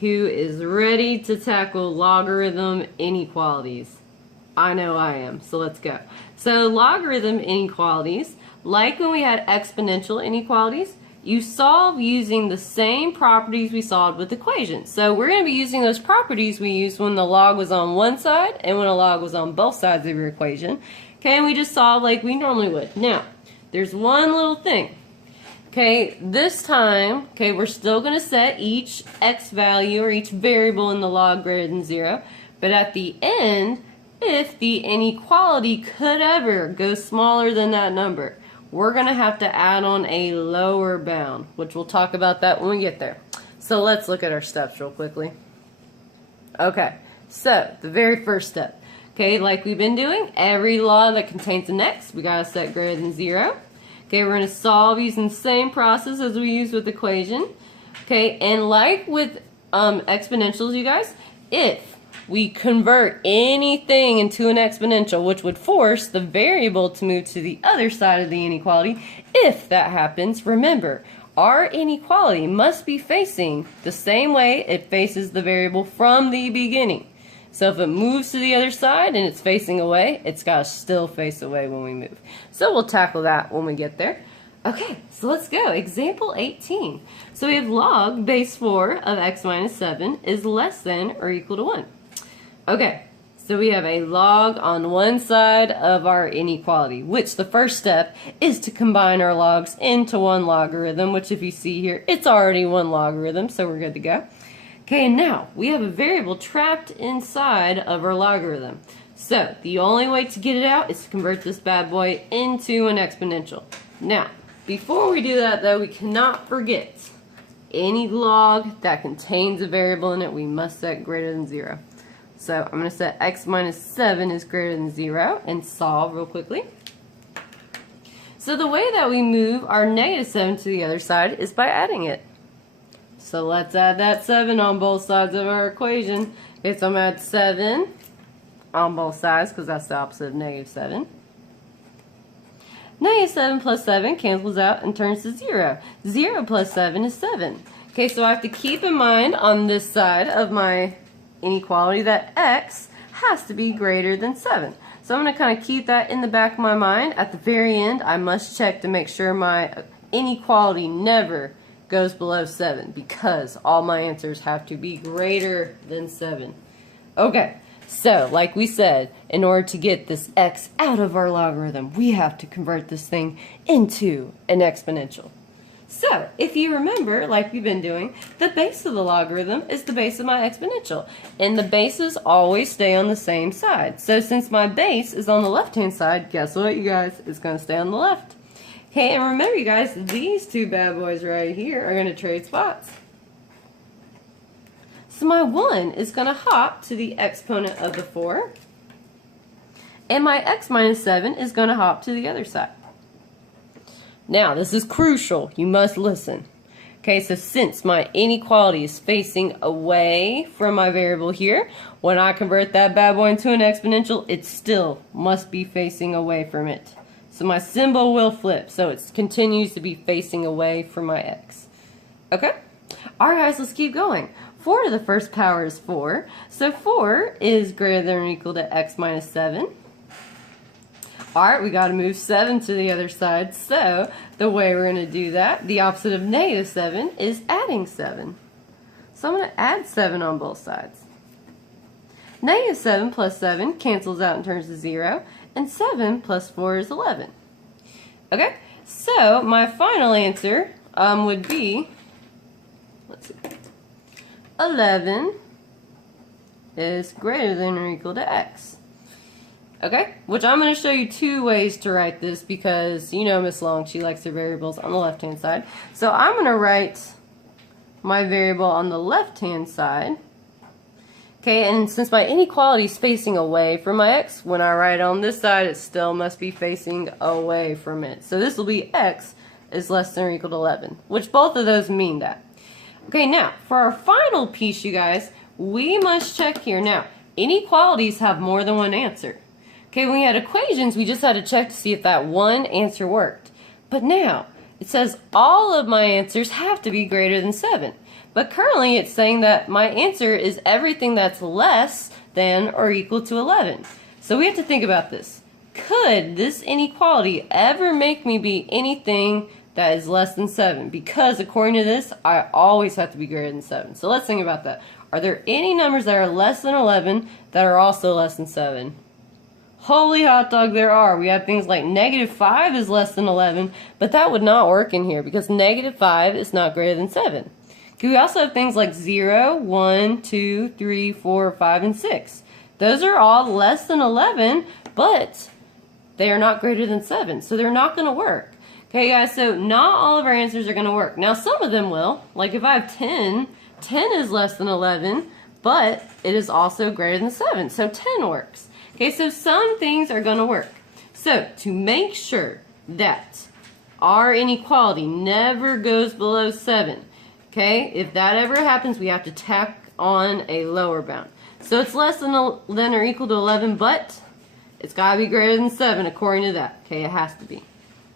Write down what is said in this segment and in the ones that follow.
who is ready to tackle logarithm inequalities? I know I am, so let's go. So logarithm inequalities, like when we had exponential inequalities, you solve using the same properties we solved with equations. So we're going to be using those properties we used when the log was on one side and when a log was on both sides of your equation. Okay, and we just solve like we normally would. Now, there's one little thing. Okay, this time, okay, we're still going to set each x value or each variable in the log greater than 0. But at the end, if the inequality could ever go smaller than that number, we're going to have to add on a lower bound, which we'll talk about that when we get there. So let's look at our steps real quickly. Okay, so the very first step. Okay, like we've been doing, every log that contains an x, we got to set greater than 0. Okay, we're going to solve using the same process as we use with equation. Okay, and like with exponentials, you guys, if we convert anything into an exponential, which would force the variable to move to the other side of the inequality. If that happens, remember, our inequality must be facing the same way it faces the variable from the beginning. So if it moves to the other side and it's facing away, it's got to still face away when we move. So we'll tackle that when we get there. Okay, so let's go. Example 18. So we have log base 4 of x minus 7 is less than or equal to 1. Okay, so we have a log on one side of our inequality, which the first step is to combine our logs into one logarithm, which if you see here, it's already one logarithm, so we're good to go. Okay, and now we have a variable trapped inside of our logarithm. So the only way to get it out is to convert this bad boy into an exponential. Now, before we do that though, we cannot forget any log that contains a variable in it, we must set greater than 0. So I'm going to set x minus 7 is greater than 0 and solve real quickly. So the way that we move our negative 7 to the other side is by adding it. So let's add that 7 on both sides of our equation. Okay, so I'm going to add 7 on both sides because that's the opposite of negative 7. Negative 7 plus 7 cancels out and turns to 0. 0 plus 7 is 7. Okay, so I have to keep in mind on this side of my inequality that x has to be greater than 7. So I'm going to kind of keep that in the back of my mind. At the very end, I must check to make sure my inequality never goes below 7 because all my answers have to be greater than 7. Okay, so like we said, in order to get this x out of our logarithm, we have to convert this thing into an exponential. So, if you remember, like we've been doing, the base of the logarithm is the base of my exponential. And the bases always stay on the same side. So since my base is on the left-hand side, guess what, you guys? It's going to stay on the left. Okay, and remember, you guys, these two bad boys right here are going to trade spots. So my 1 is going to hop to the exponent of the 4. And my x minus 7 is going to hop to the other side. Now, this is crucial. You must listen. Okay, so since my inequality is facing away from my variable here, when I convert that bad boy into an exponential, it still must be facing away from it. So my symbol will flip, so it continues to be facing away from my x. Okay? Alright guys, let's keep going. 4 to the first power is 4, so 4 is greater than or equal to x minus 7. Alright, we got to move 7 to the other side, so the way we're going to do that, the opposite of negative 7 is adding 7. So I'm going to add 7 on both sides. Negative 7 plus 7 cancels out and turns to 0, and 7 plus 4 is 11. Okay, so my final answer would be, let's see, 11 is greater than or equal to x. Okay, which I'm going to show you two ways to write this because you know Miss Long, she likes her variables on the left hand side. So I'm going to write my variable on the left hand side. Okay, and since my inequality is facing away from my x, when I write on this side it still must be facing away from it. So this will be x is less than or equal to 11, which both of those mean that. Okay, now for our final piece, you guys, we must check here. Now, inequalities have more than one answer. Okay, when we had equations, we just had to check to see if that one answer worked. But now, it says all of my answers have to be greater than 7. but currently it's saying that my answer is everything that's less than or equal to 11. So we have to think about this. Could this inequality ever make me be anything that is less than 7? Because according to this, I always have to be greater than 7. So let's think about that. Are there any numbers that are less than 11 that are also less than 7? Holy hot dog, there are. We have things like -5 is less than 11, but that would not work in here because -5 is not greater than 7. We also have things like 0, 1, 2, 3, 4, 5, and 6. Those are all less than 11, but they are not greater than 7, so they're not going to work. Okay, guys, so not all of our answers are going to work. Now, some of them will. Like if I have 10, 10 is less than 11, but it is also greater than 7, so 10 works. Okay, so some things are going to work. So, to make sure that our inequality never goes below 7, okay, if that ever happens, we have to tack on a lower bound. So it's less than or equal to 11, but it's got to be greater than 7 according to that. Okay, it has to be.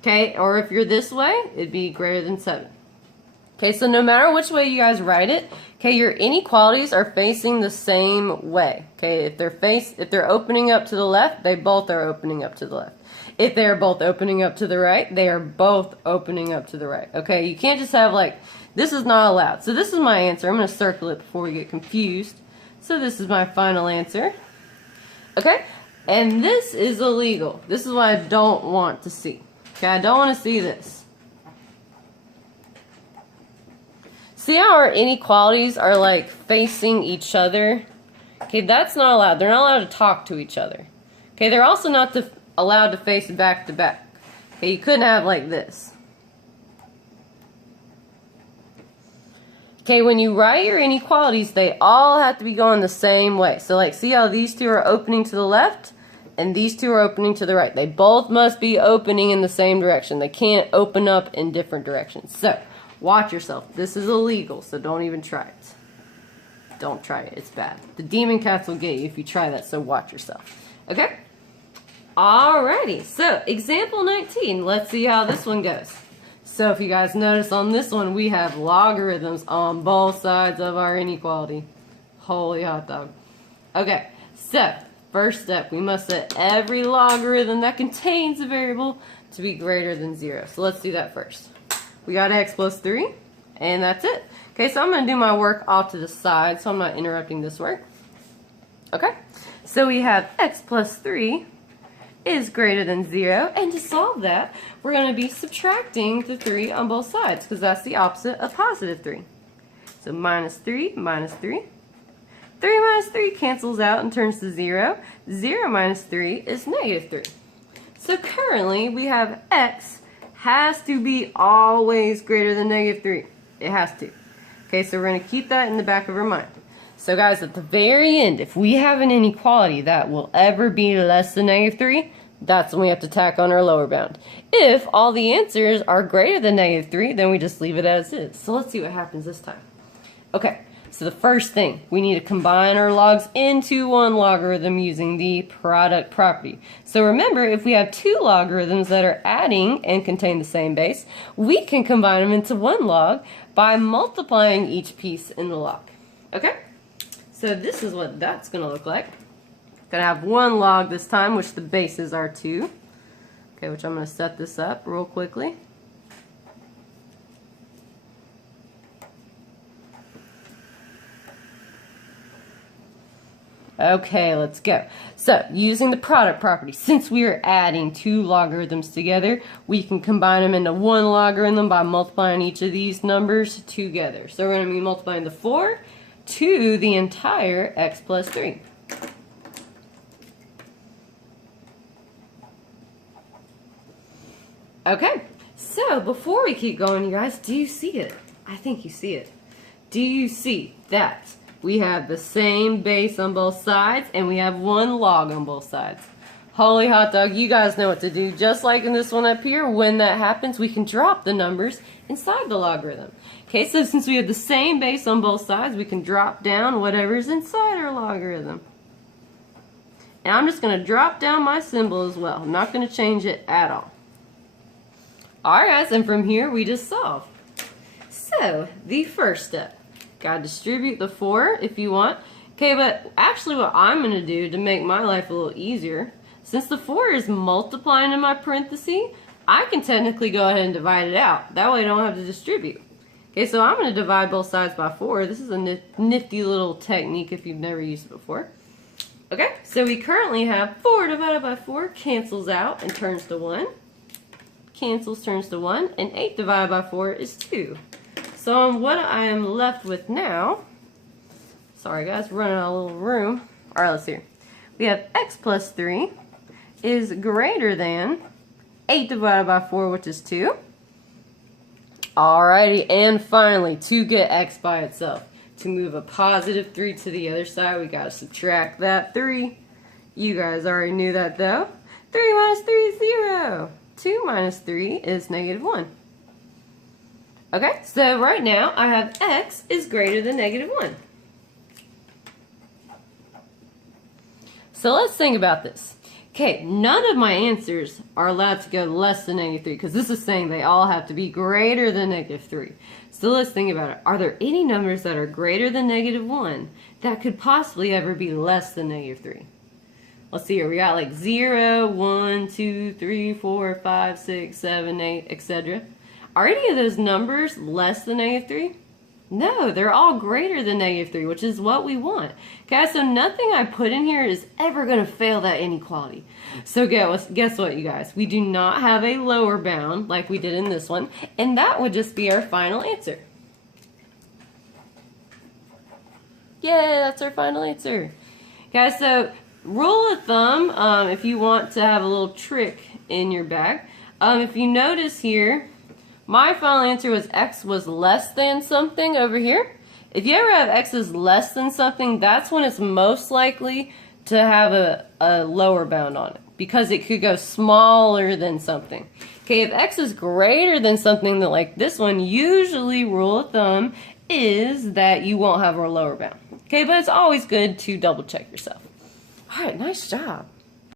Okay, or if you're this way, it'd be greater than 7. Okay, so no matter which way you guys write it, okay, your inequalities are facing the same way. Okay, if they're opening up to the left, they both are opening up to the left. If they are both opening up to the right, they are both opening up to the right. Okay, you can't just have like, this is not allowed. So this is my answer. I'm going to circle it before we get confused. So this is my final answer. Okay, and this is illegal. This is what I don't want to see. Okay, I don't want to see this. See how our inequalities are like facing each other? Okay, that's not allowed. They're not allowed to talk to each other. Okay, they're also not allowed to face back to back. Okay, you couldn't have like this. Okay, when you write your inequalities, they all have to be going the same way. So like, see how these two are opening to the left? And these two are opening to the right. They both must be opening in the same direction. They can't open up in different directions. So, watch yourself. This is illegal, so don't even try it. Don't try it. It's bad. The demon cats will get you if you try that, so watch yourself. Okay? Alrighty. So, example 19. Let's see how this one goes. So, if you guys notice on this one, we have logarithms on both sides of our inequality. Holy hot dog. Okay, so first step, we must set every logarithm that contains a variable to be greater than 0. So let's do that first. We got x plus 3, and that's it. Okay, so I'm going to do my work off to the side, so I'm not interrupting this work. Okay, so we have x plus 3 is greater than 0, and to solve that, we're going to be subtracting the 3 on both sides, because that's the opposite of positive 3. So minus 3, minus 3. 3 minus 3 cancels out and turns to 0. 0 minus 3 is negative 3. So currently we have x has to be always greater than negative 3. It has to. Okay, so we're going to keep that in the back of our mind. So guys, at the very end, if we have an inequality that will ever be less than negative 3, that's when we have to tack on our lower bound. If all the answers are greater than negative 3, then we just leave it as is. So let's see what happens this time. Okay. So the first thing, we need to combine our logs into one logarithm using the product property. So remember, if we have two logarithms that are adding and contain the same base, we can combine them into one log by multiplying each piece in the log. Okay? So this is what that's going to look like. Going to have one log this time, which the bases are 2. Okay, which I'm going to set this up real quickly. Okay, let's go. So, using the product property, since we are adding two logarithms together, we can combine them into one logarithm by multiplying each of these numbers together. So, we're going to be multiplying the 4 to the entire x plus 3. Okay, so before we keep going, you guys, do you see it? I think you see it. Do you see that we have the same base on both sides, and we have one log on both sides? Holy hot dog, you guys know what to do. Just like in this one up here, when that happens, we can drop the numbers inside the logarithm. Okay, so since we have the same base on both sides, we can drop down whatever's inside our logarithm. And I'm just going to drop down my symbol as well. I'm not going to change it at all. Alright guys, and from here we just solve. So, the first step. Gotta distribute the 4 if you want. Okay, but actually what I'm going to do to make my life a little easier, since the 4 is multiplying in my parenthesis, I can technically go ahead and divide it out. That way I don't have to distribute. Okay, so I'm going to divide both sides by 4. This is a nifty little technique if you've never used it before. Okay, so we currently have 4 divided by 4 cancels out and turns to 1. Cancels, turns to 1. And 8 divided by 4 is 2. So what I am left with now, sorry guys, running out of a little room. Alright, let's see. We have x plus 3 is greater than 8 divided by 4, which is 2. Alrighty, and finally, to get x by itself. To move a positive 3 to the other side, we gotta subtract that 3. You guys already knew that though. 3 minus 3 is 0. 2 minus 3 is negative 1. Okay, so right now I have x is greater than negative 1. So let's think about this. Okay, none of my answers are allowed to go less than negative 3 because this is saying they all have to be greater than negative 3. So let's think about it. Are there any numbers that are greater than negative 1 that could possibly ever be less than negative 3? Let's see here. We got like 0, 1, 2, 3, 4, 5, 6, 7, 8, etc. Are any of those numbers less than negative 3? No, they're all greater than negative 3, which is what we want. Okay, so nothing I put in here is ever going to fail that inequality. So guess what, you guys? We do not have a lower bound like we did in this one, and that would just be our final answer. Yeah, that's our final answer. Guys, so rule of thumb, if you want to have a little trick in your bag, if you notice here, my final answer was x was less than something over here. If you ever have x is less than something, that's when it's most likely to have a lower bound on it, because it could go smaller than something. Okay, if x is greater than something like this one, usually rule of thumb is that you won't have a lower bound. Okay, but it's always good to double check yourself. All right, nice job.